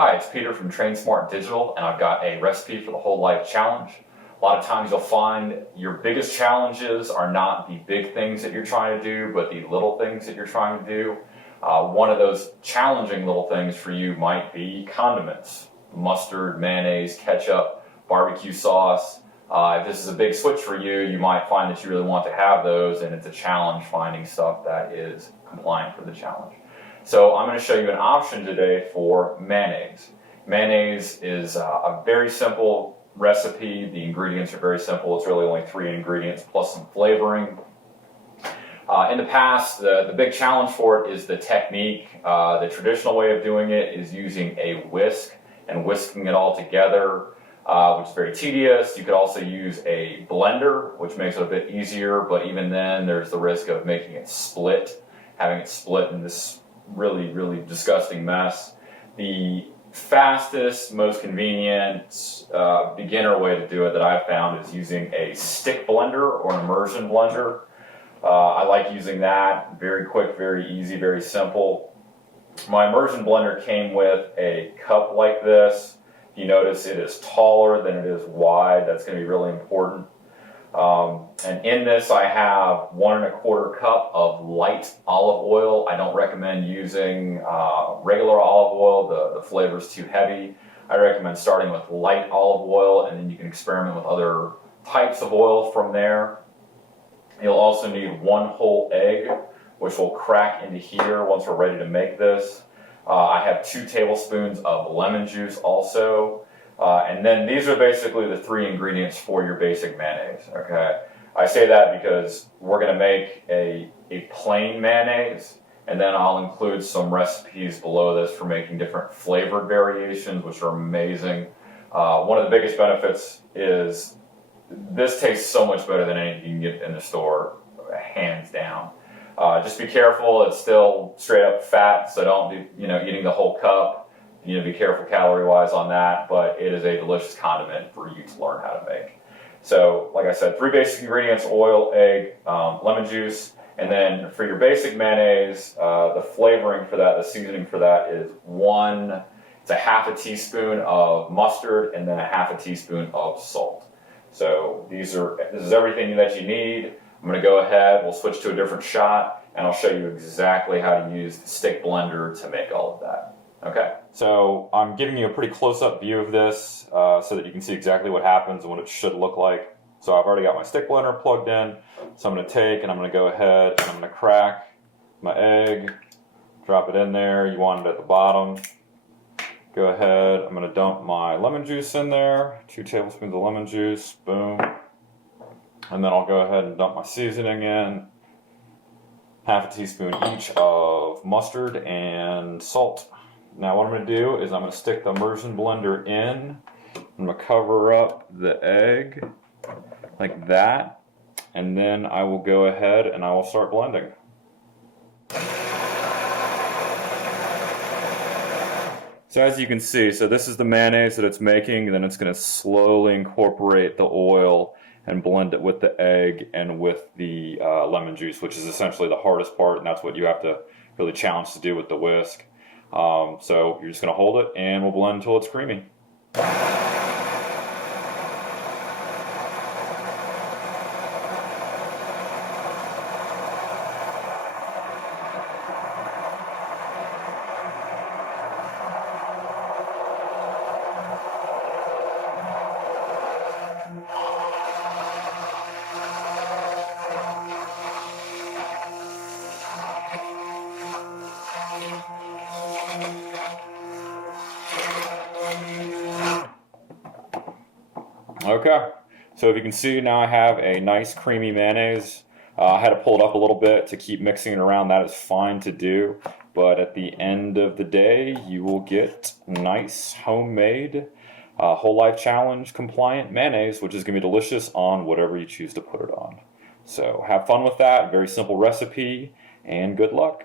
Hi, it's Peter from Train Smart Digital, and I've got a recipe for the Whole Life Challenge. A lot of times you'll find your biggest challenges are not the big things that you're trying to do, but the little things that you're trying to do. One of those challenging little things for you might be condiments. Mustard, mayonnaise, ketchup, barbecue sauce. If this is a big switch for you, you might find that you really want to have those, and it's a challenge finding stuff that is compliant for the challenge. So I'm going to show you an option today for mayonnaise. Mayonnaise is a very simple recipe. The ingredients are very simple. It's really only 3 ingredients plus some flavoring. In the past, the big challenge for it is the technique. The traditional way of doing it is using a whisk and whisking it all together, which is very tedious. You could also use a blender, which makes it a bit easier, but even then there's the risk of making it split, having it split in this really, really disgusting mess. The fastest, most convenient beginner way to do it that I've found is using a stick blender or an immersion blender. I like using that. Very quick, very easy, very simple. My immersion blender came with a cup like this. If you notice, it is taller than it is wide. That's going to be really important. And in this I have 1 1/4 cup of light olive oil. I don't recommend using regular olive oil. The flavor is too heavy. I recommend starting with light olive oil, and then you can experiment with other types of oil from there. You'll also need 1 whole egg, which will crack into here once we're ready to make this. I have 2 tablespoons of lemon juice also. And then these are basically the 3 ingredients for your basic mayonnaise, okay? I say that because we're going to make a plain mayonnaise, and then I'll include some recipes below this for making different flavored variations, which are amazing. One of the biggest benefits is this tastes so much better than anything you can get in the store, hands down. Just be careful, it's still straight up fat, so don't be eating the whole cup. You need to be careful calorie-wise on that, but it is a delicious condiment for you to learn how to make. So, like I said, 3 basic ingredients: oil, egg, lemon juice, and then for your basic mayonnaise, the flavoring for that, the seasoning for that is it's a 1/2 teaspoon of mustard and then a 1/2 teaspoon of salt. So this is everything that you need. I'm going to go ahead, we'll switch to a different shot, and I'll show you exactly how to use the stick blender to make all of that. Okay, so I'm giving you a pretty close-up view of this so that you can see exactly what happens and what it should look like. So I've already got my stick blender plugged in, so I'm going to take and I'm going to go ahead and I'm going to crack my egg, drop it in there. You want it at the bottom. Go ahead, I'm going to dump my lemon juice in there, 2 tablespoons of lemon juice, boom. And then I'll go ahead and dump my seasoning in, 1/2 teaspoon each of mustard and salt. Now what I'm going to do is I'm going to stick the immersion blender in. I'm going to cover up the egg like that, and then I will go ahead and I will start blending. So as you can see, so this is the mayonnaise that it's making, and then it's going to slowly incorporate the oil and blend it with the egg and with the lemon juice, which is essentially the hardest part, and that's what you have to really challenge to do with the whisk. So you're just going to hold it and we'll blend until it's creamy. Okay, so if you can see now I have a nice creamy mayonnaise. I had to pull it up a little bit to keep mixing it around. That is fine to do, but at the end of the day you will get nice homemade Whole Life Challenge compliant mayonnaise, which is going to be delicious on whatever you choose to put it on. So have fun with that, very simple recipe, and good luck.